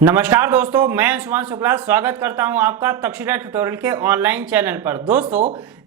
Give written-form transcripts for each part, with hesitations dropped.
नमस्कार दोस्तों, मैं अंशुमान शुक्ला स्वागत करता हूं आपका तक्षशिला ट्यूटोरियल के ऑनलाइन चैनल पर। दोस्तों,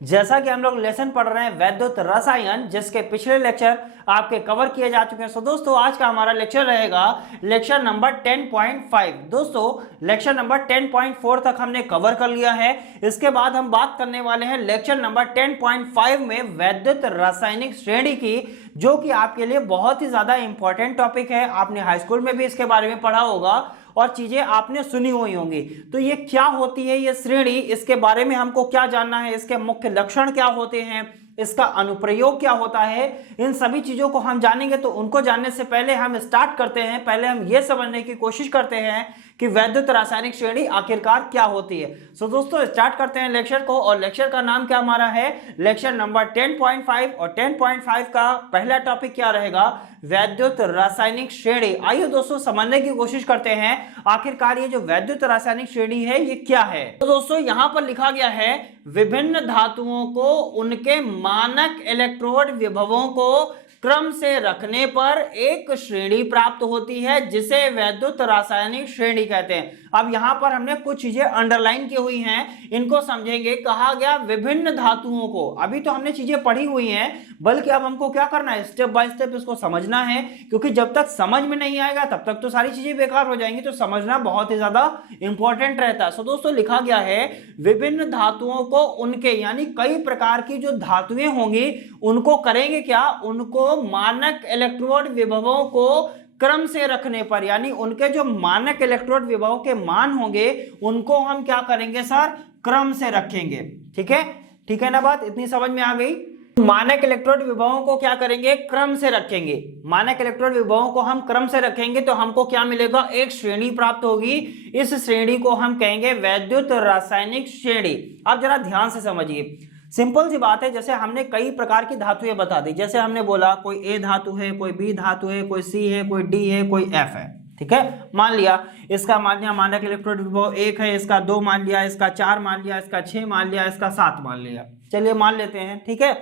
जैसा कि हम लोग लेसन पढ़ रहे हैं वैद्युत रसायन, जिसके पिछले लेक्चर आपके कवर किए जा चुके हैं। दोस्तों, आज का हमारा लेक्चर रहेगा लेक्चर नंबर 10.5। दोस्तों, लेक्चर नंबर 10.4 तक हमने कवर कर लिया है। इसके बाद हम बात करने वाले हैं लेक्चर नंबर 10.5 में वैद्युत रासायनिक श्रेणी की, जो कि आपके लिए बहुत ही ज्यादा इंपॉर्टेंट टॉपिक है। आपने हाई स्कूल में भी इसके बारे में पढ़ा होगा और चीजें आपने सुनी हुई होंगी। तो ये क्या होती है ये श्रेणी, इसके बारे में हमको क्या जानना है, इसके मुख्य लक्षण क्या होते हैं, इसका अनुप्रयोग क्या होता है, इन सभी चीजों को हम जानेंगे। तो उनको जानने से पहले हम स्टार्ट करते हैं। पहले हम ये समझने की कोशिश करते हैं कि वैद्युत रासायनिक श्रेणी आखिरकार क्या होती है। दोस्तों, स्टार्ट करते हैं लेक्चर को। और लेक्चर का नाम क्या हमारा है, लेक्चर नंबर 10.5। और 10.5 का पहला टॉपिक क्या रहेगा, वैद्युत रासायनिक श्रेणी। आइए दोस्तों, समझने की कोशिश करते हैं आखिरकार ये जो वैद्युत रासायनिक श्रेणी है ये क्या है। तो दोस्तों, यहां पर लिखा गया है, विभिन्न धातुओं को उनके मानक इलेक्ट्रोड विभवों को क्रम से रखने पर एक श्रेणी प्राप्त होती है, जिसे वैद्युत रासायनिक श्रेणी कहते हैं। अब यहां पर हमने कुछ चीजें अंडरलाइन की हुई हैं, इनको समझेंगे। कहा गया विभिन्न धातुओं को, अभी तो हमने चीजें पढ़ी हुई हैं, बल्कि अब हमको क्या करना है, स्टेप बाय स्टेप इसको समझना है। क्योंकि जब तक समझ में नहीं आएगा तब तक तो सारी चीजें बेकार हो जाएंगी। तो समझना बहुत ही ज्यादा इंपॉर्टेंट रहता है। दोस्तों, लिखा गया है, विभिन्न धातुओं को उनके, यानी कई प्रकार की जो धातुएं होंगी उनको करेंगे क्या, उनको मानक इलेक्ट्रोड विभवों को क्रम से रखने पर, यानी उनके जो मानक इलेक्ट्रोड विभव के मान होंगे उनको हम क्या करेंगे सर, क्रम से रखेंगे। ठीक है, ठीक है ना, बात इतनी समझ में आ गई। मानक इलेक्ट्रोड विभवों को क्या करेंगे, क्रम से रखेंगे। मानक इलेक्ट्रोड विभवों को हम क्रम से रखेंगे तो हमको क्या मिलेगा, एक श्रेणी प्राप्त होगी। इस श्रेणी को हम कहेंगे वैद्युत रासायनिक श्रेणी। अब जरा ध्यान से समझिए, सिंपल सी बात है। जैसे हमने कई प्रकार की धातुएं बता दी, जैसे हमने बोला कोई ए धातु है, कोई बी धातु है, कोई सी है, कोई डी है, कोई एफ है। ठीक है, मान लिया इसका मान लिया मानक इलेक्ट्रोड विभव 1 है, इसका 2 मान लिया, इसका 4 मान लिया, इसका 6 मान लिया, इसका 7 मान लिया। चलिए मान लेते हैं। ठीक है,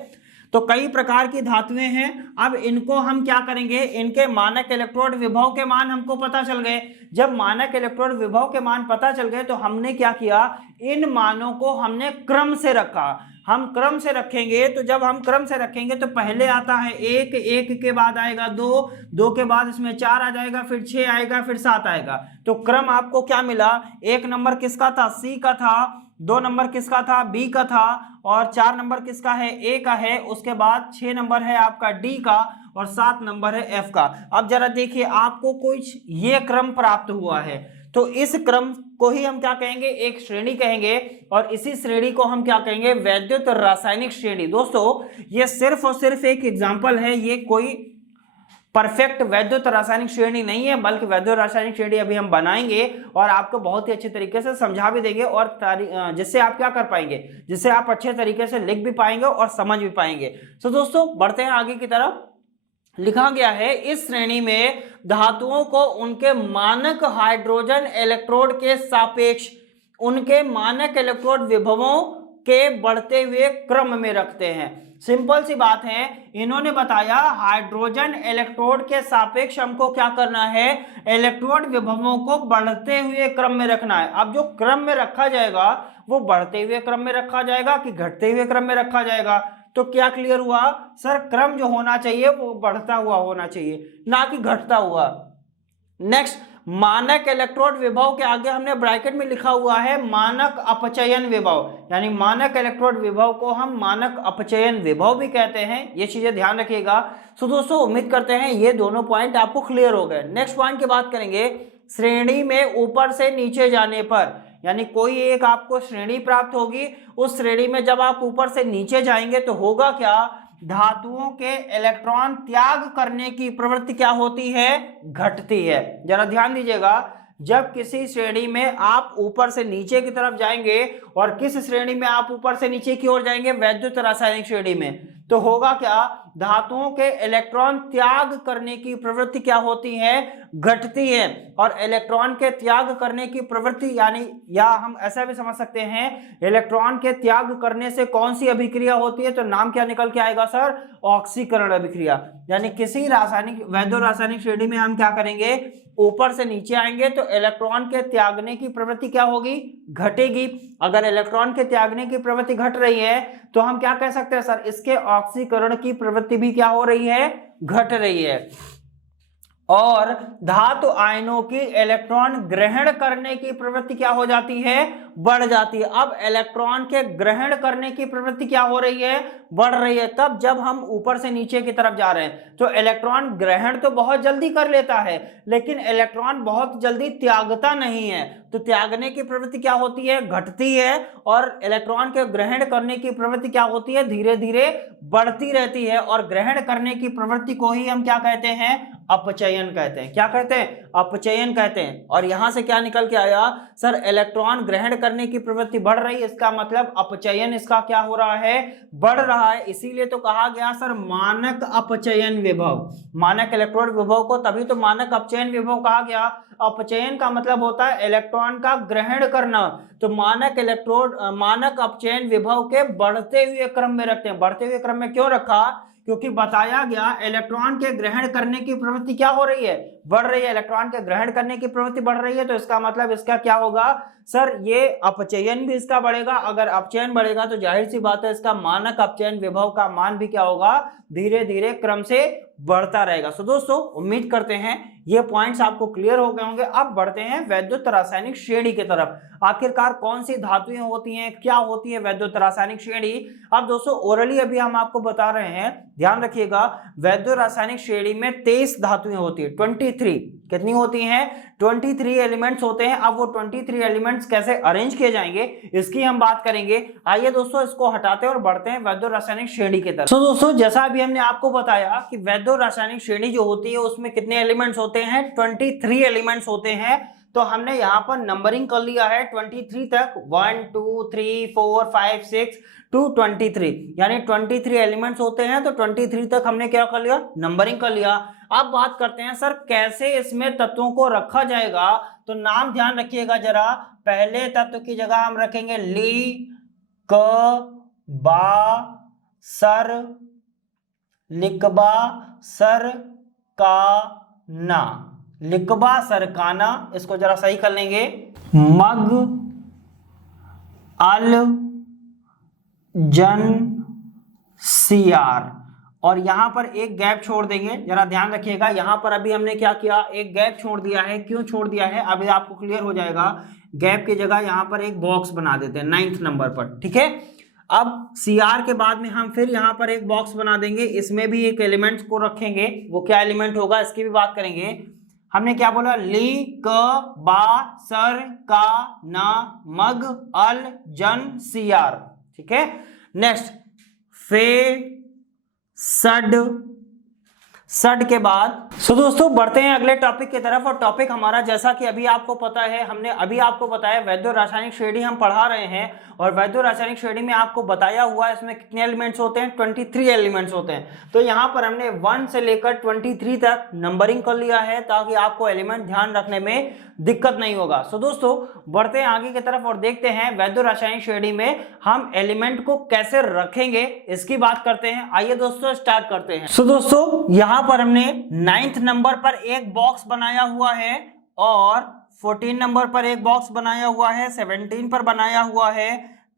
तो कई प्रकार की धातुएं हैं। अब इनको हम क्या करेंगे, इनके मानक इलेक्ट्रोड विभव के मान हमको पता चल गए। जब मानक इलेक्ट्रोड विभव के मान पता चल गए तो हमने क्या किया, इन मानों को हमने क्रम से रखा। हम क्रम से रखेंगे तो जब हम क्रम से रखेंगे तो पहले आता है 1, 1 के बाद आएगा 2, 2 के बाद इसमें 4 आ जाएगा, फिर 6 आएगा, फिर 7 आएगा। तो क्रम आपको क्या मिला, 1 नंबर किसका था, सी का था, 2 नंबर किसका था, बी का था, और 4 नंबर किसका है, ए का है। उसके बाद 6 नंबर है आपका डी का, और 7 नंबर है एफ का। अब जरा देखिए, आपको कुछ ये क्रम प्राप्त हुआ है, तो इस क्रम को ही हम क्या कहेंगे, एक श्रेणी कहेंगे। और इसी श्रेणी को हम क्या कहेंगे, वैद्युत रासायनिक श्रेणी। दोस्तों, ये सिर्फ और सिर्फ एक एग्जांपल है, ये कोई परफेक्ट वैद्युत रासायनिक श्रेणी नहीं है, बल्कि वैद्युत रासायनिक श्रेणी अभी हम बनाएंगे और आपको बहुत ही अच्छे तरीके से समझा भी देंगे, और जिससे आप क्या कर पाएंगे, जिससे आप अच्छे तरीके से लिख भी पाएंगे और समझ भी पाएंगे। तो दोस्तों, बढ़ते हैं आगे की तरफ। लिखा गया है, इस श्रेणी में धातुओं को उनके मानक हाइड्रोजन इलेक्ट्रोड के सापेक्ष उनके मानक इलेक्ट्रोड विभवों के बढ़ते हुए क्रम में रखते हैं। सिंपल सी बात है, इन्होंने बताया हाइड्रोजन इलेक्ट्रोड के सापेक्ष हमको क्या करना है, इलेक्ट्रोड विभवों को बढ़ते हुए क्रम में रखना है। अब जो क्रम में रखा जाएगा वो बढ़ते हुए क्रम में रखा जाएगा कि घटते हुए क्रम में रखा जाएगा। तो क्या क्लियर हुआ सर, क्रम जो होना चाहिए वो बढ़ता हुआ होना चाहिए, ना कि घटता हुआ। नेक्स्ट, मानक इलेक्ट्रोड विभव के आगे हमने ब्रैकेट में लिखा हुआ है मानक अपचयन विभव, यानी मानक इलेक्ट्रोड विभव को हम मानक अपचयन विभव भी कहते हैं। ये चीजें ध्यान रखिएगा। तो दोस्तों, उम्मीद करते हैं ये दोनों पॉइंट आपको क्लियर हो गए। नेक्स्ट पॉइंट की बात करेंगे, श्रेणी में ऊपर से नीचे जाने पर, यानी कोई एक आपको श्रेणी प्राप्त होगी, उस श्रेणी में जब आप ऊपर से नीचे जाएंगे तो होगा क्या, धातुओं के इलेक्ट्रॉन त्याग करने की प्रवृत्ति क्या होती है, घटती है। जरा ध्यान दीजिएगा, जब किसी श्रेणी में आप ऊपर से नीचे की तरफ जाएंगे, और किस श्रेणी में आप ऊपर से नीचे की ओर जाएंगे, वैद्युत रासायनिक श्रेणी में, तो होगा क्या, धातुओं के इलेक्ट्रॉन त्याग करने की प्रवृत्ति क्या होती है, घटती है। और इलेक्ट्रॉन के त्याग करने की प्रवृत्ति यानी, या हम ऐसा भी समझ सकते हैं, इलेक्ट्रॉन के त्याग करने से कौन सी अभिक्रिया होती है, तो नाम क्या निकल के आएगा सर, ऑक्सीकरण अभिक्रिया। यानी किसी रासायनिक वैद्य रासायनिक श्रेणी में हम क्या करेंगे, ऊपर से नीचे आएंगे तो इलेक्ट्रॉन के त्यागने की प्रवृत्ति क्या होगी, घटेगी। अगर इलेक्ट्रॉन के त्यागने की प्रवृत्ति घट रही है तो हम क्या कह सकते हैं सर, इसके ऑक्सीकरण की प्रवृत्ति भी क्या हो रही है, घट रही है। और धातु आयनों की इलेक्ट्रॉन ग्रहण करने की प्रवृत्ति क्या हो जाती है, बढ़ जाती है। अब इलेक्ट्रॉन के ग्रहण करने की प्रवृत्ति क्या हो रही है, बढ़ रही है। तब जब हम ऊपर से नीचे की तरफ जा रहे हैं तो इलेक्ट्रॉन ग्रहण तो बहुत जल्दी कर लेता है, लेकिन इलेक्ट्रॉन बहुत जल्दी त्यागता नहीं है। तो त्यागने की प्रवृत्ति क्या होती है, घटती है। और इलेक्ट्रॉन के ग्रहण करने की प्रवृत्ति क्या होती है, धीरे धीरे बढ़ती रहती है। और ग्रहण करने की प्रवृत्ति को ही हम क्या कहते हैं, अपचयन कहते हैं। क्या कहते हैं, अपचयन कहते हैं। और यहां से क्या निकल के आया सर, इलेक्ट्रॉन ग्रहण करने की प्रवृत्ति बढ़ रही है, इसका मतलब अपचयन इसका क्या हो रहा है, बढ़ रहा है। इसीलिए तो कहा गया सर मानक अपचयन विभव। मानक इलेक्ट्रॉन विभव को तभी तो मानक अपचयन विभव कहा गया। अपचयन का मतलब होता है इलेक्ट्रॉन का ग्रहण करना। तो मानक मानक अपचयन विभव के बढ़ते हुए क्रम में रखते हैं। बढ़ते हुए क्रम में क्यों रखा, क्योंकि बताया गया इलेक्ट्रॉन के ग्रहण करने की प्रवृत्ति क्या हो रही है, बढ़ रही है। इलेक्ट्रॉन के ग्रहण करने की प्रवृत्ति बढ़ रही है तो इसका मतलब इसका क्या होगा सर, ये अपचयन भी इसका बढ़ेगा। अगर अपचयन बढ़ेगा तो जाहिर सी बात है इसका मानक अपचयन विभव का मान भी क्या होगा, धीरे धीरे क्रम से बढ़ता रहेगा। सो दोस्तों उम्मीद करते हैं ये पॉइंट्स आपको क्लियर हो गए होंगे। अब बढ़ते हैं वैद्युत रासायनिक श्रेणी की तरफ। आखिरकार कौन सी धातुएं होती हैं, क्या होती है वैद्युत रासायनिक श्रेणी। अब दोस्तों ओरली अभी हम आपको बता रहे हैं, ध्यान रखिएगा। वैद्युत रासायनिक श्रेणी में 23 धातुएं होती है, 23। कितनी होती हैं, 23 एलिमेंट्स होते हैं। अब वो 23 एलिमेंट्स कैसे अरेंज किए जाएंगे इसकी हम बात करेंगे। आइए दोस्तों इसको हटाते हैं और बढ़ते हैं वैद्युत रासायनिक श्रेणी की तरफ। तो दोस्तों जैसा अभी हमने आपको बताया कि वैद्युत रासायनिक श्रेणी जो होती है उसमें कितने एलिमेंट्स होते हैं, 23 एलिमेंट्स होते हैं। तो हमने यहाँ पर नंबरिंग कर लिया है 23 तक, 1 2 3 4 5 6 टू 23, यानी 23 एलिमेंट्स होते हैं। तो 23 तक हमने क्या कर लिया, नंबरिंग कर लिया। अब बात करते हैं सर कैसे इसमें तत्वों को रखा जाएगा। तो नाम ध्यान रखिएगा जरा। पहले तत्व की जगह हम रखेंगे ली, क, बा, सर, लिकबा, सर, का, ना। लिकबा सरकाना, इसको जरा सही कर लेंगे। मग, अल, जन, सीआर। और यहां पर एक गैप छोड़ देंगे, जरा ध्यान रखिएगा। यहां पर अभी हमने क्या किया, एक गैप छोड़ दिया है। क्यों छोड़ दिया है अभी आपको क्लियर हो जाएगा। गैप की जगह यहां पर एक बॉक्स बना देते हैं 9th नंबर पर, ठीक है। अब सीआर के बाद में हम फिर यहां पर एक बॉक्स बना देंगे, इसमें भी एक एलिमेंट को रखेंगे। वो क्या एलिमेंट होगा इसकी भी बात करेंगे। हमने क्या बोला, ली, क, बा, सर, का, ना, मग, अल, जन, सीआर, ठीक है। नेक्स्ट फे, सड, सड के बाद सो दोस्तों बढ़ते हैं अगले टॉपिक की तरफ। और टॉपिक हमारा जैसा कि अभी आपको पता है, हमने अभी आपको बताया वैद्युत रासायनिक श्रेणी हम पढ़ा रहे हैं। और वैद्युत रासायनिक श्रेणी में आपको बताया हुआ है इसमें कितने एलिमेंट्स होते हैं, 23 एलिमेंट्स होते हैं। तो यहाँ पर हमने 1 से लेकर 23 तक नंबरिंग कर लिया है ताकि आपको एलिमेंट ध्यान रखने में दिक्कत नहीं होगा। सो दोस्तों बढ़ते हैं आगे की तरफ और देखते हैं वैद्युत रासायनिक श्रेणी में हम एलिमेंट को कैसे रखेंगे, इसकी बात करते हैं। आइए दोस्तों स्टार्ट करते हैं। सो दोस्तों यहाँ पर हमने 9th नंबर पर एक बॉक्स बनाया हुआ है, और 14 नंबर पर एक बॉक्स बनाया हुआ है, 17 पर बनाया हुआ है,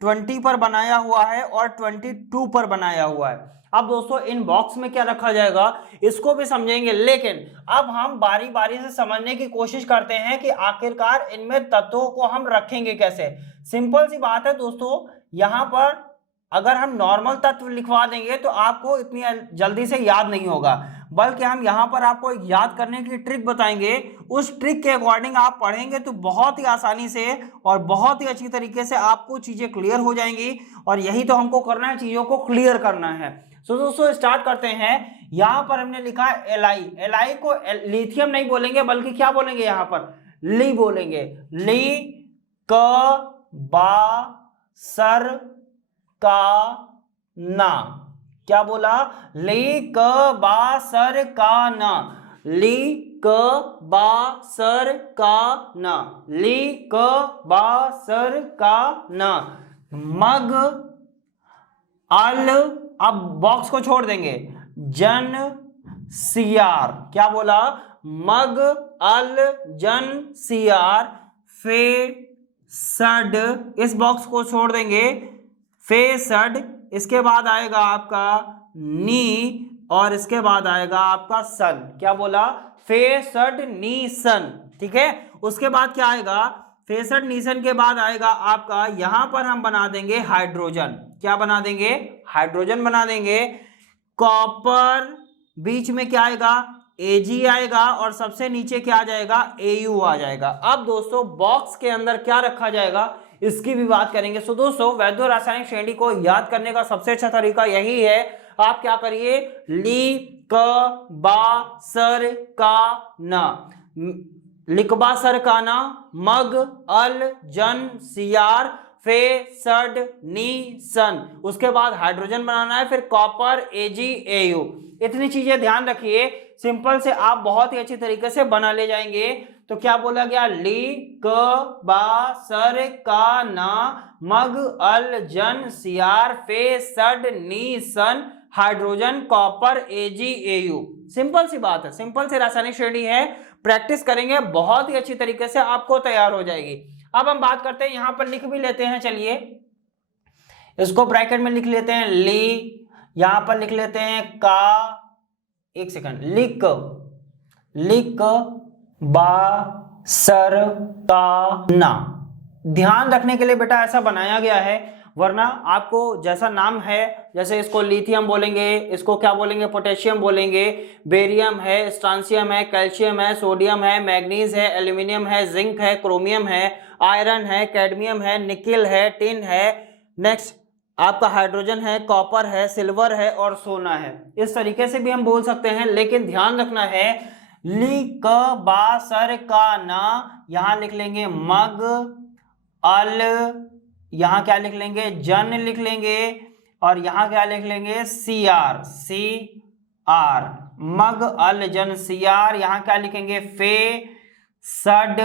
20 पर बनाया हुआ है, और 22 पर बनाया हुआ है। अब दोस्तों इन बॉक्स में क्या रखा जाएगा इसको भी समझेंगे, लेकिन अब हम बारी बारी से समझने की कोशिश करते हैं कि आखिरकार इनमें तत्वों को हम रखेंगे कैसे। सिंपल सी बात है दोस्तों, यहां पर अगर हम नॉर्मल तत्व लिखवा देंगे तो आपको इतनी जल्दी से याद नहीं होगा, बल्कि हम यहाँ पर आपको एक याद करने की ट्रिक बताएंगे। उस ट्रिक के अकॉर्डिंग आप पढ़ेंगे तो बहुत ही आसानी से और बहुत ही अच्छी तरीके से आपको चीजें क्लियर हो जाएंगी। और यही तो हमको करना है, चीजों को क्लियर करना है। सो दोस्तों स्टार्ट करते हैं। यहाँ पर हमने लिखा है एलाई। एलाई को लिथियम नहीं बोलेंगे बल्कि क्या बोलेंगे, यहाँ पर ली बोलेंगे। ली, क, बा, सर, का, ना। क्या बोला, ली, क, बा, सर, का, ना। ली क बा सर का न, ली क बा सर का न, मग अल, अब बॉक्स को छोड़ देंगे, जन सियार, क्या बोला, मग अल जन सियार, फे सड, इस बॉक्स को छोड़ देंगे, फे सड, इसके बाद आएगा आपका नी और इसके बाद आएगा आपका सन, क्या बोला, फे सड नी सन, ठीक है। उसके बाद क्या आएगा, फेसड नीसन के बाद आएगा आपका, यहां पर हम बना देंगे हाइड्रोजन, क्या बना देंगे, हाइड्रोजन बना देंगे, कॉपर, बीच में क्या आएगा, Ag आएगा और सबसे नीचे क्या आ जाएगा, Au आ जाएगा। अब दोस्तों बॉक्स के अंदर क्या रखा जाएगा इसकी भी बात करेंगे। सो दोस्तों वैद्य रासायनिक श्रेणी को याद करने का सबसे अच्छा तरीका यही है, आप क्या करिए, ली क बा सर का न, लिखबा सर का ना, मग अल जन सियार, फे सड नी सन, उसके बाद हाइड्रोजन बनाना है, फिर कॉपर AgAu, इतनी चीजें ध्यान रखिए, सिंपल से आप बहुत ही अच्छी तरीके से बना ले जाएंगे। तो क्या बोला गया, ली क बा सर का ना, मग अल जन सियार, फे सड नी सन, हाइड्रोजन कॉपर AgAu, सिंपल सी बात है, सिंपल सी रासायनिक श्रेणी है, प्रैक्टिस करेंगे बहुत ही अच्छी तरीके से आपको तैयार हो जाएगी। अब हम बात करते हैं, यहां पर लिख भी लेते हैं, चलिए इसको ब्रैकेट में लिख लेते हैं, ली, यहां पर लिख लेते हैं का, एक सेकंड, लिख लिख बा सर का ना, ध्यान रखने के लिए बेटा ऐसा बनाया गया है, वरना आपको जैसा नाम है, जैसे इसको लिथियम बोलेंगे, इसको क्या बोलेंगे, पोटेशियम बोलेंगे, बेरियम है, स्ट्रांसियम है, कैल्शियम है, सोडियम है, मैग्नीज है, एल्यूमिनियम है, जिंक है, क्रोमियम है, आयरन है, कैडमियम है, निकिल है, टिन है, नेक्स्ट आपका हाइड्रोजन है, कॉपर है, सिल्वर है और सोना है, इस तरीके से भी हम बोल सकते हैं। लेकिन ध्यान रखना है, ली क बा सर का ना, यहां लिख लेंगे मग अल, यहां क्या लिख लेंगे, जन लिख लेंगे, और यहां क्या लिख लेंगे, सी आर, सी आर, मग अल जन सी आर, यहां क्या लिखेंगे, फे सड,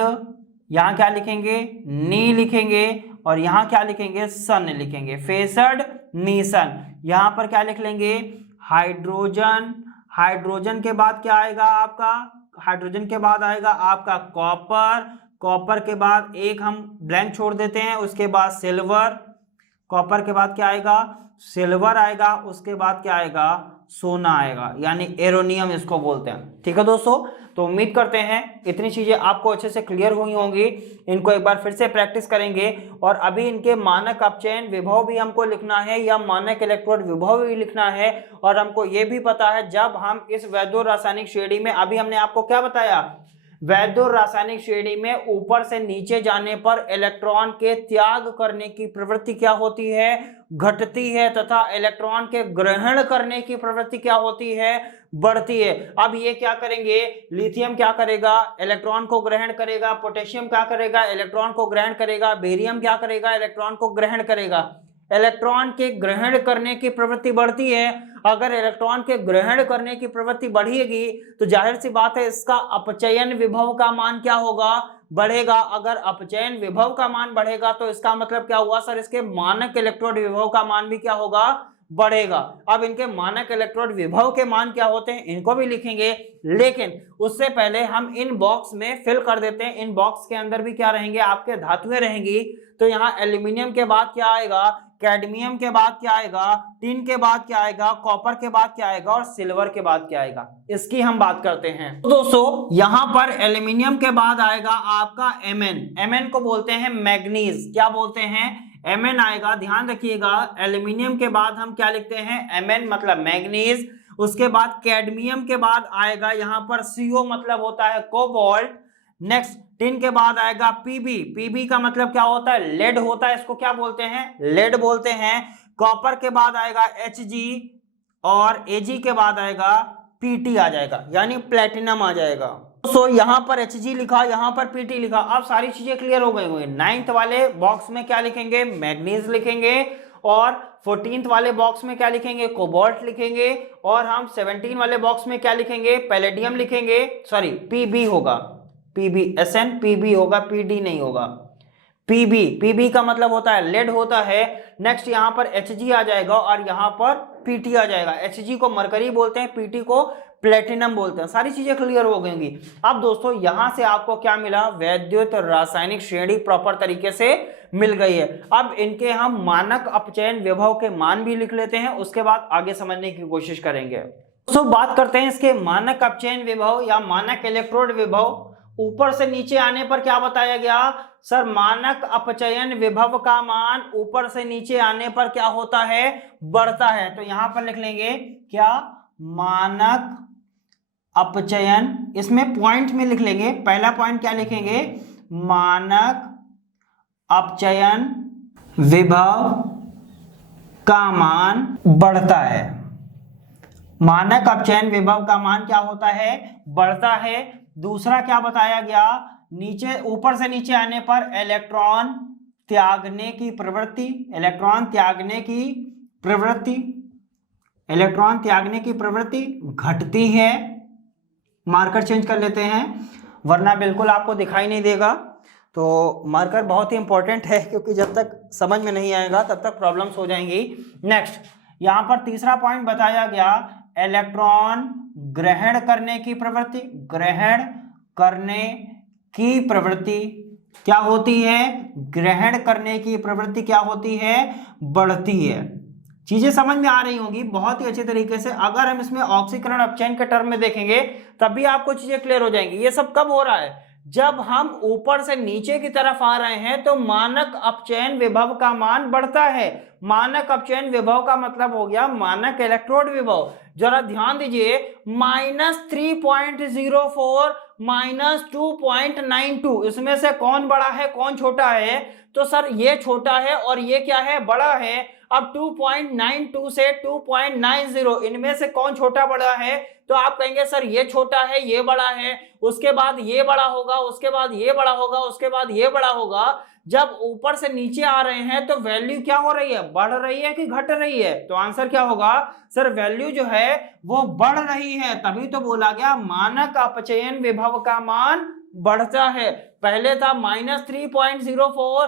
यहां क्या लिखेंगे, नी लिखेंगे, और यहां क्या लिखेंगे, सन लिखेंगे, फेसड नीसन, यहां पर क्या लिख लेंगे, हाइड्रोजन, हाइड्रोजन के बाद क्या आएगा आपका, हाइड्रोजन के बाद आएगा आपका कॉपर, कॉपर के बाद एक हम ब्लैंक छोड़ देते हैं, उसके बाद सिल्वर, कॉपर के बाद क्या आएगा, सिल्वर आएगा, उसके बाद क्या आएगा, सोना आएगा, यानी एरोनियम इसको बोलते हैं। ठीक है दोस्तों, तो उम्मीद करते हैं इतनी चीजें आपको अच्छे से क्लियर हुई होंगी, इनको एक बार फिर से प्रैक्टिस करेंगे। और अभी इनके मानक अपचयन विभव भी हमको लिखना है या मानक इलेक्ट्रोड विभव भी लिखना है। और हमको ये भी पता है जब हम इस वैद्य रासायनिक श्रेणी में, अभी हमने आपको क्या बताया, वैद्य रासायनिक श्रेणी में ऊपर से नीचे जाने पर इलेक्ट्रॉन के त्याग करने की प्रवृत्ति क्या होती है, घटती है, तथा इलेक्ट्रॉन के ग्रहण करने की प्रवृत्ति क्या होती है, बढ़ती है। अब ये क्या करेंगे, लिथियम क्या करेगा, इलेक्ट्रॉन को ग्रहण करेगा, पोटेशियम क्या करेगा, इलेक्ट्रॉन को ग्रहण करेगा, बेरियम क्या करेगा, इलेक्ट्रॉन को ग्रहण करेगा। इलेक्ट्रॉन के ग्रहण करने की प्रवृत्ति बढ़ती है। अगर इलेक्ट्रॉन के ग्रहण करने की प्रवृत्ति बढ़ेगी तो जाहिर सी बात है इसका अपचयन विभव का मान क्या होगा, बढ़ेगा। अगर अपचयन विभव का मान बढ़ेगा तो इसका मतलब क्या हुआ सर, इसके मानक इलेक्ट्रोड विभव का मान भी क्या होगा, बढ़ेगा। अब इनके मानक इलेक्ट्रोड विभव के मान क्या होते हैं इनको भी लिखेंगे, लेकिन उससे पहले हम इन बॉक्स में फिल कर देते हैं। इन बॉक्स के अंदर भी क्या रहेंगे, आपके धातुएं रहेंगी। तो यहाँ एल्यूमिनियम के बाद क्या आएगा, कैडमियम के बाद क्या आएगा, टिन के बाद क्या आएगा, कॉपर के बाद क्या आएगा और सिल्वर के बाद क्या आएगा, इसकी हम बात करते हैं। तो दोस्तों यहां पर एल्यूमिनियम के बाद आएगा आपका Mn, Mn को बोलते हैं मैग्नीज, क्या बोलते हैं, Mn आएगा। ध्यान रखिएगा, एल्यूमिनियम के बाद हम क्या लिखते हैं, Mn मतलब मैग्नीज। उसके बाद कैडमियम के बाद आएगा यहाँ पर CO मतलब होता है कोबाल्ट। नेक्स्ट टिन के बाद आएगा पीबी, पीबी का मतलब क्या होता है, लेड होता है, इसको क्या बोलते हैं, लेड बोलते हैं। कॉपर के बाद आएगा Hg और Ag के बाद आएगा Pt आ जाएगा, यानी प्लेटिनम आ जाएगा। तो यहां पर Hg लिखा, यहां पर Pt लिखा। अब सारी चीजें क्लियर हो गई होंगी। 9th वाले बॉक्स में क्या लिखेंगे, मैग्नीज लिखेंगे, और 14th वाले बॉक्स में क्या लिखेंगे, कोबाल्ट लिखेंगे, और हम 17 वाले बॉक्स में क्या लिखेंगे, पैलेडियम लिखेंगे, सॉरी पीबी होगा, पीबी एसएन पीबी होगा, पीडी नहीं होगा, पीबी का मतलब होता है लेड होता है। नेक्स्ट यहाँ पर Hg आ जाएगा और यहाँ पर Pt आ जाएगा। Hg को मरकरी बोलते हैं, Pt को प्लेटिनम बोलते हैं। सारी चीजें क्लियर हो गई होंगी। अब दोस्तों यहाँ से आपको क्या मिला, वैद्युत रासायनिक श्रेणी प्रॉपर तरीके से मिल गई है। अब इनके हम मानक अपचयन विभव के मान भी लिख लेते हैं, उसके बाद आगे समझने की कोशिश करेंगे। दोस्तों बात करते हैं इसके मानक अपचयन विभव या मानक इलेक्ट्रोड विभव। ऊपर से नीचे आने पर क्या बताया गया सर, मानक अपचयन विभव का मान ऊपर से नीचे आने पर क्या होता है, बढ़ता है। तो यहां पर लिख लेंगे क्या, मानक अपचयन, इसमें पॉइंट में लिख लेंगे। पहला पॉइंट क्या लिखेंगे, मानक अपचयन विभव का मान बढ़ता है। मानक अपचयन विभव का मान क्या होता है, बढ़ता है। दूसरा क्या बताया गया, नीचे ऊपर से नीचे आने पर इलेक्ट्रॉन त्यागने की प्रवृत्ति, इलेक्ट्रॉन त्यागने की प्रवृत्ति, इलेक्ट्रॉन त्यागने की प्रवृत्ति घटती है। मार्कर चेंज कर लेते हैं वरना बिल्कुल आपको दिखाई नहीं देगा। तो मार्कर बहुत ही इंपॉर्टेंट है क्योंकि जब तक समझ में नहीं आएगा तब तक प्रॉब्लम्स हो जाएंगी। नेक्स्ट यहाँ पर तीसरा पॉइंट बताया गया, इलेक्ट्रॉन ग्रहण करने की प्रवृत्ति, ग्रहण करने की प्रवृत्ति क्या होती है, ग्रहण करने की प्रवृत्ति क्या होती है, बढ़ती है। चीजें समझ में आ रही होंगी बहुत ही अच्छे तरीके से। अगर हम इसमें ऑक्सीकरण अपचयन के टर्म में देखेंगे तब भी आपको चीजें क्लियर हो जाएंगी। ये सब कब हो रहा है, जब हम ऊपर से नीचे की तरफ आ रहे हैं तो मानक अपचयन विभव का मान बढ़ता है। मानक अपचयन विभव का मतलब हो गया मानक इलेक्ट्रोड विभव। जरा ध्यान दीजिए, -3.04 -2.92, इसमें से कौन बड़ा है कौन छोटा है, तो सर ये छोटा है और ये क्या है, बड़ा है। अब 2.92 से 2.90, इनमें से कौन छोटा बड़ा है, तो आप कहेंगे सर ये छोटा है ये बड़ा है, उसके बाद ये बड़ा होगा, उसके बाद ये बड़ा होगा, उसके बाद ये बड़ा होगा। जब ऊपर से नीचे आ रहे हैं तो वैल्यू क्या हो रही है, बढ़ रही है कि घट रही है, तो आंसर क्या होगा सर, वैल्यू जो है वो बढ़ रही है। तभी तो बोला गया मानक अपचयन विभव का मान बढ़ता है। पहले था -3.04,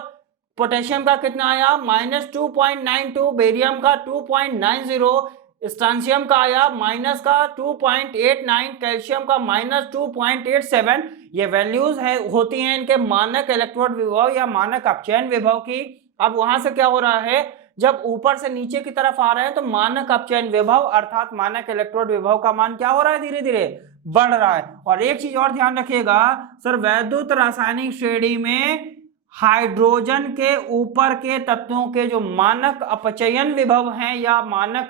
पोटेशियम का कितना आया -2.92, बेरियम का 2.90, स्ट्रांशियम का आया -2.89, कैल्शियम का -2.87। ये वैल्यूज है होती हैं इनके मानक इलेक्ट्रोड विभव या मानक अपचयन विभव की। अब वहां से क्या हो रहा है, जब ऊपर से नीचे की तरफ आ रहे हैं तो मानक अपचयन विभव अर्थात मानक इलेक्ट्रोड विभव का मान क्या हो रहा है, धीरे धीरे बढ़ रहा है। और एक चीज और ध्यान रखिएगा सर, वैद्युत रासायनिक श्रेणी में हाइड्रोजन के ऊपर के तत्वों के जो मानक अपचयन विभव हैं या मानक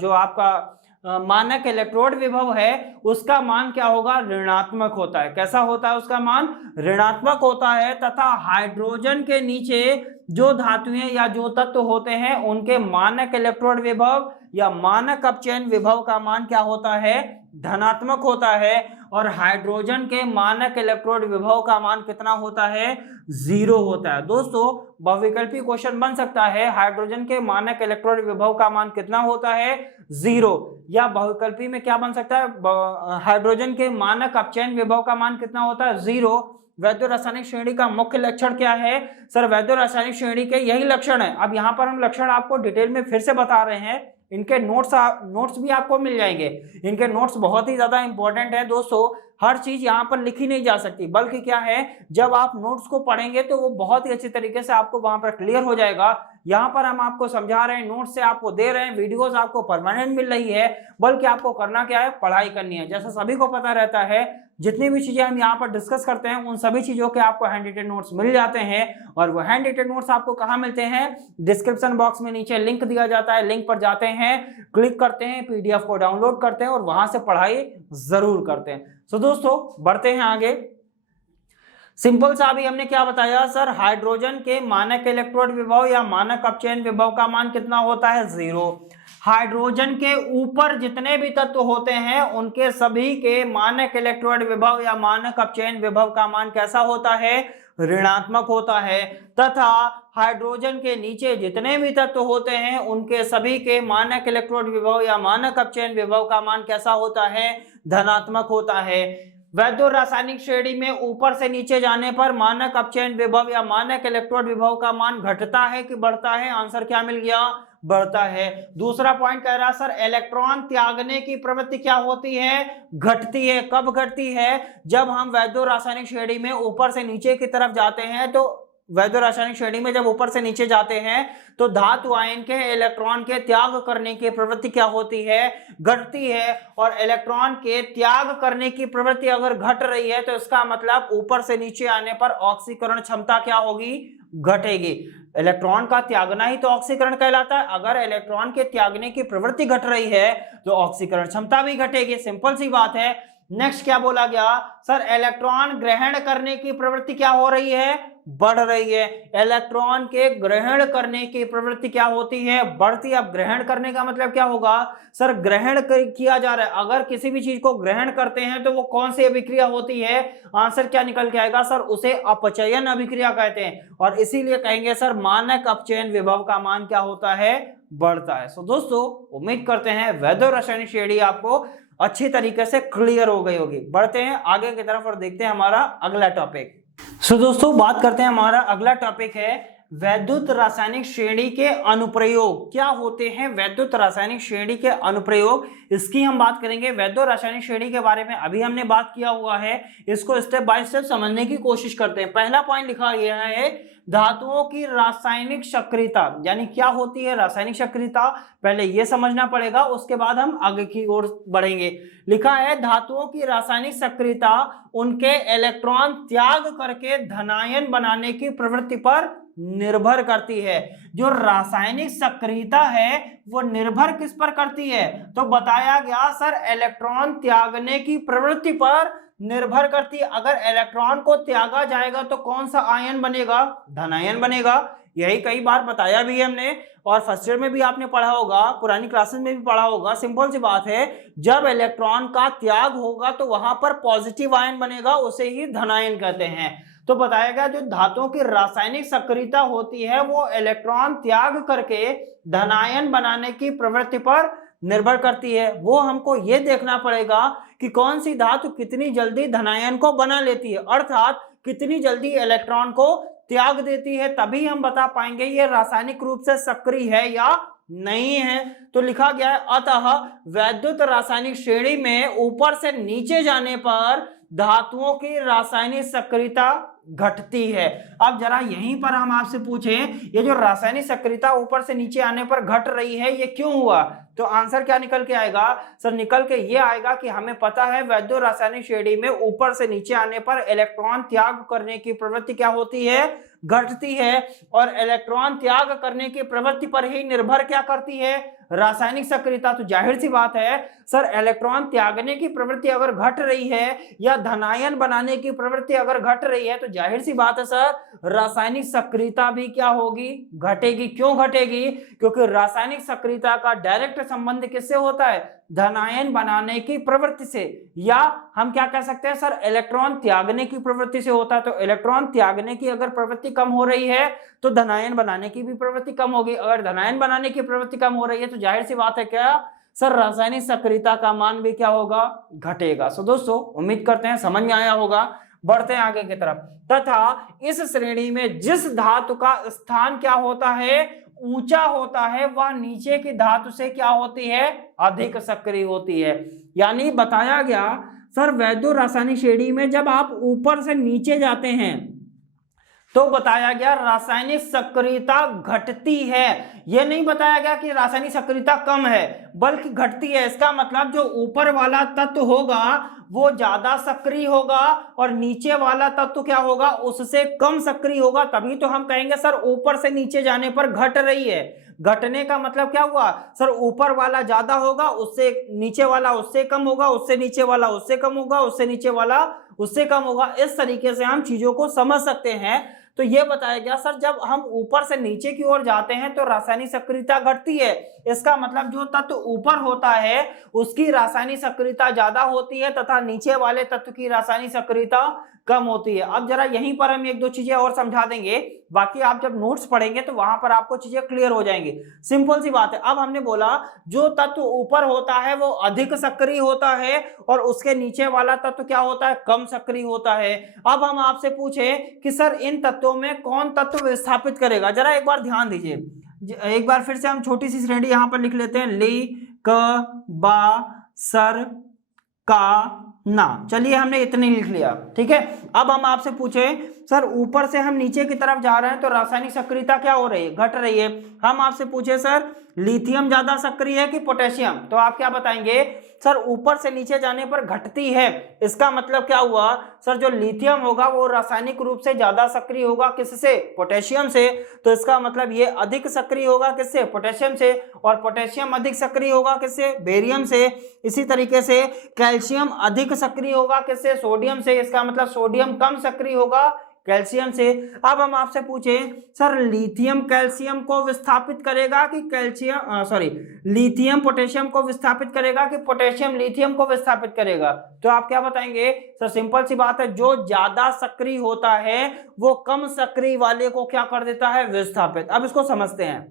जो आपका मानक इलेक्ट्रोड विभव है उसका मान क्या होगा, ऋणात्मक होता है। कैसा होता है, उसका मान ऋणात्मक होता है। तथा हाइड्रोजन के नीचे जो धातुएं या जो तत्व होते हैं उनके मानक इलेक्ट्रोड विभव या मानक अपचयन विभव का मान क्या होता है, धनात्मक होता है। और हाइड्रोजन के मानक इलेक्ट्रोड विभव का मान कितना होता है, 0 होता है। दोस्तों बहुविकल्पी क्वेश्चन बन सकता है, हाइड्रोजन के मानक इलेक्ट्रोड विभव का मान कितना होता है, 0, या बहुविकल्पी में क्या बन सकता है, हाइड्रोजन के मानक अपचयन विभव का मान कितना होता है, 0। वैद्युत रासायनिक श्रेणी का मुख्य लक्षण क्या है सर, वैद्युत रासायनिक श्रेणी के यही लक्षण है। अब यहाँ पर हम लक्षण आपको डिटेल में फिर से बता रहे हैं, इनके नोट्स भी आपको मिल जाएंगे। इनके नोट्स बहुत ही ज्यादा इंपॉर्टेंट है दोस्तों, हर चीज यहाँ पर लिखी नहीं जा सकती, बल्कि क्या है जब आप नोट्स को पढ़ेंगे तो वो बहुत ही अच्छी तरीके से आपको वहां पर क्लियर हो जाएगा। यहाँ पर हम आपको समझा रहे हैं, नोट्स से आपको दे रहे हैं, वीडियोस आपको परमानेंट मिल रही है, बल्कि आपको करना क्या है, पढ़ाई करनी है। जैसा सभी को पता रहता है, जितनी भी चीजें हम यहाँ पर डिस्कस करते हैं उन सभी चीजों के आपको हैंड रिटेन नोट्स मिल जाते हैं। और वो हैंड रिटेन नोट्स आपको कहाँ मिलते हैं, डिस्क्रिप्शन बॉक्स में नीचे लिंक दिया जाता है, लिंक पर जाते हैं, क्लिक करते हैं, पीडीएफ को डाउनलोड करते हैं और वहां से पढ़ाई जरूर करते हैं। तो दोस्तों बढ़ते हैं आगे। सिंपल सा अभी हमने क्या बताया सर, हाइड्रोजन के मानक इलेक्ट्रोड विभव या मानक अपचयन विभव का मान कितना होता है, 0। हाइड्रोजन के ऊपर जितने भी तत्व होते हैं उनके सभी के मानक इलेक्ट्रोड विभव या मानक अपचयन विभव का मान कैसा होता है, ऋणात्मक होता है तथा हाइड्रोजन के नीचे जितने भी तत्व होते हैं उनके सभी के मानक इलेक्ट्रोड विभव या मानक अपचयन विभव का मान कैसा होता है, धनात्मक होता है। वैद्युत रासायनिक श्रेणी में ऊपर से नीचे जाने पर मानक अपचयन विभव या मानक इलेक्ट्रोड विभव का मान घटता है कि बढ़ता है? आंसर क्या मिल गया, बढ़ता है। दूसरा पॉइंट कह रहा सर इलेक्ट्रॉन त्यागने की प्रवृत्ति क्या होती है, घटती है। कब घटती है? जब हम वैद्युत रासायनिक श्रेणी में ऊपर से नीचे की तरफ जाते हैं, तो वैद्युत रासायनिक श्रेणी में जब ऊपर से नीचे जाते हैं तो धातु आयन के इलेक्ट्रॉन के त्याग करने की प्रवृत्ति क्या होती है, घटती है। और इलेक्ट्रॉन के त्याग करने की प्रवृत्ति अगर घट रही है तो इसका मतलब ऊपर से नीचे आने पर ऑक्सीकरण क्षमता क्या होगी, घटेगी। इलेक्ट्रॉन का त्यागना ही तो ऑक्सीकरण कहलाता है। अगर इलेक्ट्रॉन के त्यागने की प्रवृत्ति घट रही है तो ऑक्सीकरण क्षमता भी घटेगी, सिंपल सी बात है। नेक्स्ट क्या बोला गया सर, इलेक्ट्रॉन ग्रहण करने की प्रवृत्ति क्या हो रही है, बढ़ रही है। इलेक्ट्रॉन के ग्रहण करने की प्रवृत्ति क्या होती है, बढ़ती। अब ग्रहण करने का मतलब क्या होगा सर, ग्रहण किया जा रहा है। अगर किसी भी चीज को ग्रहण करते हैं तो वो कौन सी अभिक्रिया होती है, आंसर क्या निकल के आएगा सर, उसे अपचयन अभिक्रिया कहते हैं। और इसीलिए कहेंगे सर मानक अपचयन विभव का मान क्या होता है, बढ़ता है। सो दोस्तों उम्मीद करते हैं वैद्युत रासायनिक श्रेणी आपको अच्छी तरीके से क्लियर हो गई होगी। बढ़ते हैं आगे की तरफ और देखते हैं हमारा अगला टॉपिक। सो दोस्तों बात करते हैं, हमारा अगला टॉपिक है वैद्युत रासायनिक श्रेणी के अनुप्रयोग। क्या होते हैं वैद्युत रासायनिक श्रेणी के अनुप्रयोग, इसकी हम बात करेंगे। वैद्युत रासायनिक श्रेणी के बारे में अभी हमने बात किया हुआ है, इसको स्टेप बाय स्टेप समझने की कोशिश करते हैं। पहला पॉइंट लिखा गया है धातुओं की रासायनिक सक्रियता, यानी क्या होती है रासायनिक सक्रियता, पहले ये समझना पड़ेगा, उसके बाद हम आगे की ओर बढ़ेंगे। लिखा है धातुओं की रासायनिक सक्रियता उनके इलेक्ट्रॉन त्याग करके धनायन बनाने की प्रवृत्ति पर निर्भर करती है। जो रासायनिक सक्रियता है वो निर्भर किस पर करती है, तो बताया गया सर इलेक्ट्रॉन त्यागने की प्रवृत्ति पर निर्भर करती है। अगर इलेक्ट्रॉन को त्यागा जाएगा तो कौन सा आयन बनेगा, धनायन बनेगा। यही कई बार बताया भी है हमने, और फर्स्ट ईयर में भी आपने पढ़ा होगा, पुरानी क्लासेस में भी पढ़ा होगा। सिंपल सी बात है, जब इलेक्ट्रॉन का त्याग होगा तो वहां पर पॉजिटिव आयन बनेगा, उसे ही धनायन कहते हैं। तो बताया गया जो धातुओं की रासायनिक सक्रियता होती है वो इलेक्ट्रॉन त्याग करके धनायन बनाने की प्रवृत्ति पर निर्भर करती है। वो हमको ये देखना पड़ेगा कि कौन सी धातु कितनी जल्दी धनायन को बना लेती है, अर्थात कितनी जल्दी इलेक्ट्रॉन को त्याग देती है, तभी हम बता पाएंगे ये रासायनिक रूप से सक्रिय है या नहीं है। तो लिखा गया है अतः वैद्युत रासायनिक श्रेणी में ऊपर से नीचे जाने पर धातुओं की रासायनिक सक्रियता घटती है। अब जरा यहीं पर हम आपसे पूछें, ये जो रासायनिक सक्रियता ऊपर से नीचे आने पर घट रही है ये क्यों हुआ, तो आंसर क्या निकल के आएगा सर, निकल के ये आएगा कि हमें पता है वैद्युत रासायनिक श्रेणी में ऊपर से नीचे आने पर इलेक्ट्रॉन त्याग करने की प्रवृत्ति क्या होती है, घटती है। और इलेक्ट्रॉन त्याग करने की प्रवृत्ति पर ही निर्भर क्या करती है, रासायनिक सक्रियता। तो जाहिर सी बात है सर इलेक्ट्रॉन त्यागने की प्रवृत्ति अगर घट रही है या धनायन बनाने की प्रवृत्ति अगर घट रही है तो जाहिर सी बात है सर रासायनिक सक्रियता भी क्या होगी, घटेगी। क्यों घटेगी, क्योंकि रासायनिक सक्रियता का डायरेक्ट संबंध किससे होता है, धनायन बनाने की प्रवृत्ति से, या हम क्या कह सकते हैं सर इलेक्ट्रॉन त्यागने की प्रवृत्ति से होता है। तो इलेक्ट्रॉन त्यागने की अगर प्रवृत्ति कम हो रही है तो धनायन बनाने की भी प्रवृत्ति कम होगी। अगर धनायन बनाने की प्रवृत्ति कम हो रही है तो जाहिर सी बात है क्या सर रासायनिक सक्रियता का मान भी क्या होगा, घटेगा। सो दोस्तों उम्मीद करते हैं समझ में आया होगा। बढ़ते हैं आगे की तरफ। तथा इस श्रेणी में जिस धातु का स्थान क्या होता है, ऊंचा होता है, वह नीचे की धातु से क्या होती है, अधिक सक्रिय होती है। यानी बताया गया सर वैद्युत रासायनिक श्रेणी में जब आप ऊपर से नीचे जाते हैं तो बताया गया रासायनिक सक्रियता घटती है। यह नहीं बताया गया कि रासायनिक सक्रियता कम है बल्कि घटती है। इसका मतलब जो ऊपर वाला तत्व होगा वो ज्यादा सक्रिय होगा और नीचे वाला तत्व क्या होगा, उससे कम सक्रिय होगा। तभी तो हम कहेंगे सर ऊपर से नीचे जाने पर घट रही है। घटने का मतलब क्या हुआ सर, ऊपर वाला ज्यादा होगा, उससे नीचे वाला उससे कम होगा, उससे नीचे वाला उससे कम होगा, उससे नीचे वाला उससे कम होगा। इस तरीके से हम चीजों को समझ सकते हैं। तो ये बताया गया सर जब हम ऊपर से नीचे की ओर जाते हैं तो रासायनिक सक्रियता घटती है। इसका मतलब जो तत्व ऊपर होता है उसकी रासायनिक सक्रियता ज्यादा होती है तथा नीचे वाले तत्व की रासायनिक सक्रियता कम होती है। अब जरा यहीं पर हम एक दो चीजें और समझा देंगे, बाकी आप जब नोट्स पढ़ेंगे तो वहां पर आपको चीजें क्लियर हो जाएंगी। सिंपल सी बात है। अब हमने बोला जो तत्व ऊपर होता है वो अधिक सक्रिय होता है और उसके नीचे वाला तत्व क्या होता है, कम सक्रिय होता है। अब हम आपसे पूछे कि सर इन तत्वों में कौन तत्व विस्थापित करेगा, जरा एक बार ध्यान दीजिए। एक बार फिर से हम छोटी सी श्रेणी यहां पर लिख लेते हैं, ली क बा सर का ना। चलिए हमने इतने लिख लिया, ठीक है। अब हम आपसे पूछे सर ऊपर से हम नीचे की तरफ जा रहे हैं तो रासायनिक सक्रियता क्या हो रही है, घट रही है। हम आपसे पूछे सर लिथियम ज्यादा सक्रिय है कि पोटेशियम, तो आप क्या बताएंगे, सर ऊपर से नीचे जाने पर घटती है। इसका मतलब क्या हुआ, सर जो लिथियम होगा वो रासायनिक रूप से ज्यादा सक्रिय होगा किससे, पोटेशियम से। तो इसका मतलब ये अधिक सक्रिय होगा किससे, पोटेशियम से, और पोटेशियम अधिक सक्रिय होगा किससे, बेरियम से। इसी तरीके से कैल्शियम अधिक सक्रिय होगा किससे, सोडियम से। इसका मतलब सोडियम कम सक्रिय होगा कैल्शियम से। अब हम आपसे पूछे सर लिथियम कैल्शियम को विस्थापित करेगा कि लिथियम पोटेशियम को विस्थापित करेगा कि पोटेशियम लिथियम को विस्थापित करेगा, तो आप क्या बताएंगे, सर सिंपल सी बात है, जो ज्यादा सक्रिय होता है वो कम सक्रिय वाले को क्या कर देता है, विस्थापित। अब इसको समझते हैं।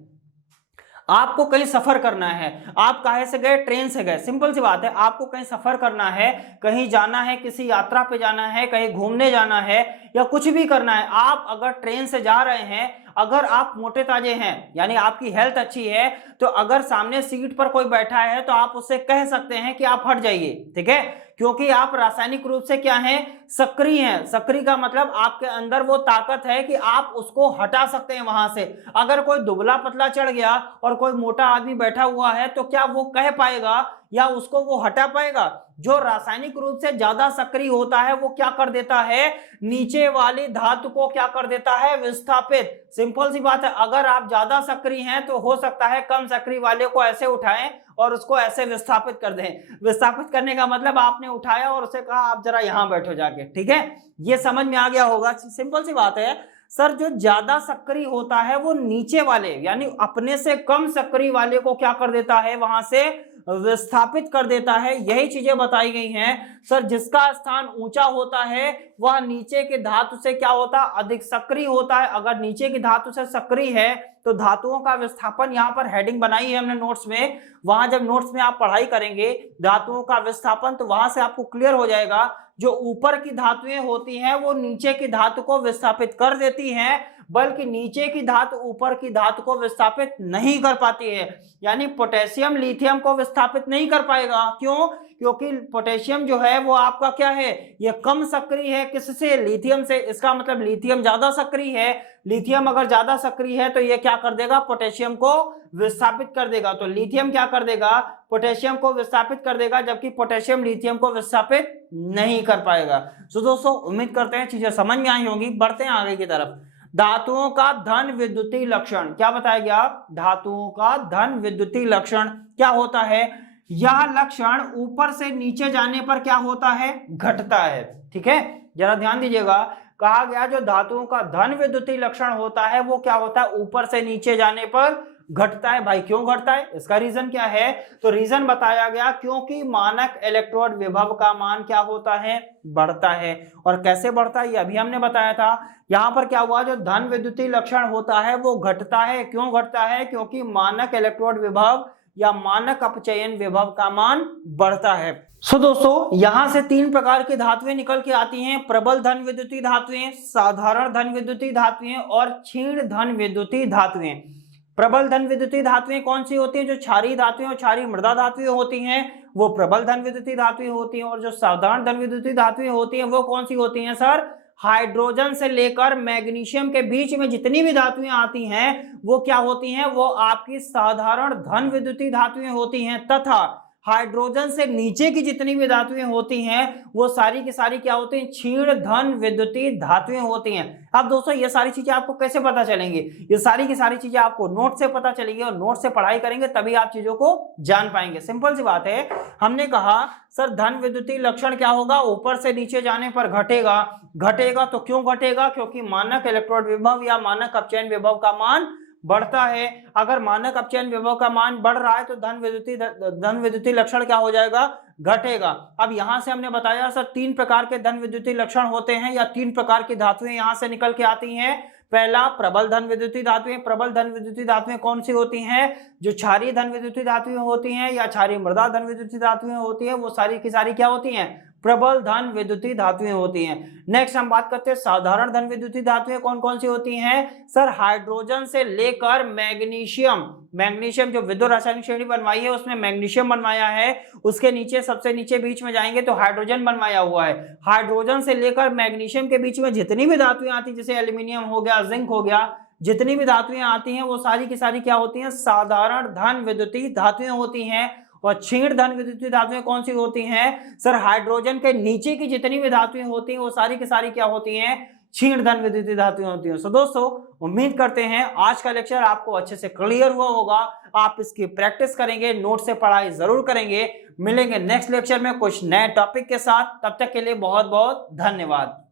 आपको कहीं सफर करना है, आप कहाँ से गए, ट्रेन से गए, सिंपल सी बात है। आपको कहीं सफर करना है, कहीं जाना है, किसी यात्रा पे जाना है, कहीं घूमने जाना है या कुछ भी करना है। आप अगर ट्रेन से जा रहे हैं, अगर आप मोटे ताजे हैं यानी आपकी हेल्थ अच्छी है, तो अगर सामने सीट पर कोई बैठा है तो आप उससे कह सकते हैं कि आप हट जाइए, ठीक है, क्योंकि आप रासायनिक रूप से क्या हैं, सक्रिय हैं। सक्रिय का मतलब आपके अंदर वो ताकत है कि आप उसको हटा सकते हैं वहां से। अगर कोई दुबला पतला चढ़ गया और कोई मोटा आदमी बैठा हुआ है तो क्या वो कह पाएगा या उसको वो हटा पाएगा। जो रासायनिक रूप से ज्यादा सक्रिय होता है वो क्या कर देता है, नीचे वाली धातु को क्या कर देता है, विस्थापित। सिंपल सी बात है, अगर आप ज्यादा सक्रिय हैं तो हो सकता है कम सक्रिय वाले को ऐसे उठाएं और उसको ऐसे विस्थापित कर दें। विस्थापित करने का मतलब आपने उठाया और उसे कहा आप जरा यहां बैठो जाके, ठीक है। ये समझ में आ गया होगा, सिंपल सी बात है। सर जो ज्यादा सक्रिय होता है वो नीचे वाले यानी अपने से कम सक्रिय वाले को क्या कर देता है, वहां से विस्थापित कर देता है। यही चीजें बताई गई हैं। सर जिसका स्थान ऊंचा होता है वह नीचे के धातु से क्या होता है, अधिक सक्रिय होता है। अगर नीचे की धातु से सक्रिय है तो धातुओं का विस्थापन, यहाँ पर हेडिंग बनाई है हमने नोट्स में, वहां जब नोट्स में आप पढ़ाई करेंगे धातुओं का विस्थापन तो वहां से आपको क्लियर हो जाएगा। जो ऊपर की धातुएं होती हैं वो नीचे की धातु को विस्थापित कर देती हैं, बल्कि नीचे की धातु ऊपर की धातु को विस्थापित नहीं कर पाती है। यानी पोटेशियम लिथियम को विस्थापित नहीं कर पाएगा। क्यों? क्योंकि पोटेशियम जो है वो आपका क्या है, ये कम सक्रिय है किससे, लिथियम से। इसका मतलब लिथियम ज्यादा सक्रिय है। लिथियम अगर ज्यादा सक्रिय है तो ये क्या कर देगा, पोटेशियम को विस्थापित कर देगा। तो लिथियम क्या कर देगा, पोटेशियम को विस्थापित कर देगा, जबकि पोटेशियम लिथियम को विस्थापित नहीं कर पाएगा। तो दोस्तों उम्मीद करते हैं चीजें समझ में आई होंगी। बढ़ते हैं आगे की तरफ। धातुओं का धन विद्युतीय लक्षण क्या बताया गया, धातुओं का धन विद्युतीय लक्षण क्या होता है। यह लक्षण ऊपर से नीचे जाने पर क्या होता है, घटता है, ठीक है। जरा ध्यान दीजिएगा, कहा गया जो धातुओं का धन विद्युतीय लक्षण होता है वो क्या होता है, ऊपर से नीचे जाने पर घटता है। भाई क्यों घटता है, इसका रीजन क्या है, तो रीजन बताया गया क्योंकि मानक इलेक्ट्रोड विभव का मान क्या होता है, बढ़ता है। और कैसे बढ़ता है ये अभी हमने बताया था। यहां पर क्या हुआ, जो धन विद्युतीय लक्षण होता है वो घटता है। क्यों घटता है, क्योंकि मानक इलेक्ट्रोड विभव या मानक अपचयन विभव का मान बढ़ता है। सो दोस्तों यहां से तीन प्रकार की धातुएं निकल के आती हैं, प्रबल धन विद्युतीय धातुएं, साधारण धन विद्युतीय धातुएं और क्षीण धन विद्युतीय धातुएं। प्रबल धन विद्युतीय धातुएं कौन सी होती हैं, जो क्षारीय धातुएं और क्षारीय मृदा धातुएं होती हैं वो प्रबल धन विद्युतीय धातुएं होती हैं। और जो साधारण धन विद्युतीय धातुएं होती हैं वो कौन सी होती हैं सर, हाइड्रोजन से लेकर मैग्नीशियम के बीच में जितनी भी धातुएं आती हैं वो क्या होती हैं, वो आपकी साधारण धन विद्युतीय धातुएं होती हैं। तथा हाइड्रोजन से नीचे की जितनी भी धातुएं होती हैं वो सारी की सारी क्या होती हैं, क्षीण धन विद्युतीय धातुएं होती हैं। अब दोस्तों ये सारी चीजें आपको कैसे पता चलेंगी, ये सारी की सारी चीजें आपको नोट से पता चलेंगी और नोट से पढ़ाई करेंगे तभी आप चीजों को जान पाएंगे। सिंपल सी बात है। हमने कहा सर धन विद्युतीय लक्षण क्या होगा, ऊपर से नीचे जाने पर घटेगा। घटेगा तो क्यों घटेगा, क्योंकि मानक इलेक्ट्रोड विभव या मानक अपचयन विभव का मान बढ़ता है। अगर मानक अपचयन विभव का मान बढ़ रहा है तो धन विद्युतीय लक्षण क्या हो जाएगा, घटेगा। अब यहां से हमने बताया सर 3 प्रकार के धन विद्युतीय लक्षण होते हैं या 3 प्रकार की धातुएं यहां से निकल के आती हैं। पहला प्रबल धन विद्युतीय धातुएं। प्रबल धन विद्युतीय धातुएं कौन सी होती हैं, जो क्षारीय धन विद्युतीय धातुएं होती हैं या क्षारीय मृदा धन विद्युतीय धातुएं होती हैं, वो सारी की सारी क्या होती हैं, प्रबल धन विद्युतीय धातुएं होती हैं। नेक्स्ट हम बात करते हैं साधारण धन विद्युतीय धातुएं कौन कौन सी होती हैं। सर हाइड्रोजन से लेकर मैग्नीशियम, मैग्नीशियम जो विद्युत रासायनिक श्रेणी बनवाई है उसमें मैग्नीशियम बनवाया है, उसके नीचे सबसे नीचे बीच में जाएंगे तो हाइड्रोजन बनवाया हुआ है। हाइड्रोजन से लेकर मैग्नीशियम के बीच में जितनी भी धातुएं आती, जैसे एल्यूमिनियम हो गया, जिंक हो गया, जितनी भी धातुएं आती हैं वो सारी की सारी क्या होती हैं, साधारण धन विद्युतीय धातुएं होती हैं। और क्षीण धन विद्युतीय धातुएं कौन सी होती हैं, सर हाइड्रोजन के नीचे की जितनी भी धातुएं होती हैं वो सारी की सारी क्या होती हैं, क्षीण धन विद्युतीय धातुएं होती हैं। सो दोस्तों उम्मीद करते हैं आज का लेक्चर आपको अच्छे से क्लियर हुआ होगा, आप इसकी प्रैक्टिस करेंगे, नोट से पढ़ाई जरूर करेंगे। मिलेंगे नेक्स्ट लेक्चर में कुछ नए टॉपिक के साथ, तब तक के लिए बहुत बहुत धन्यवाद।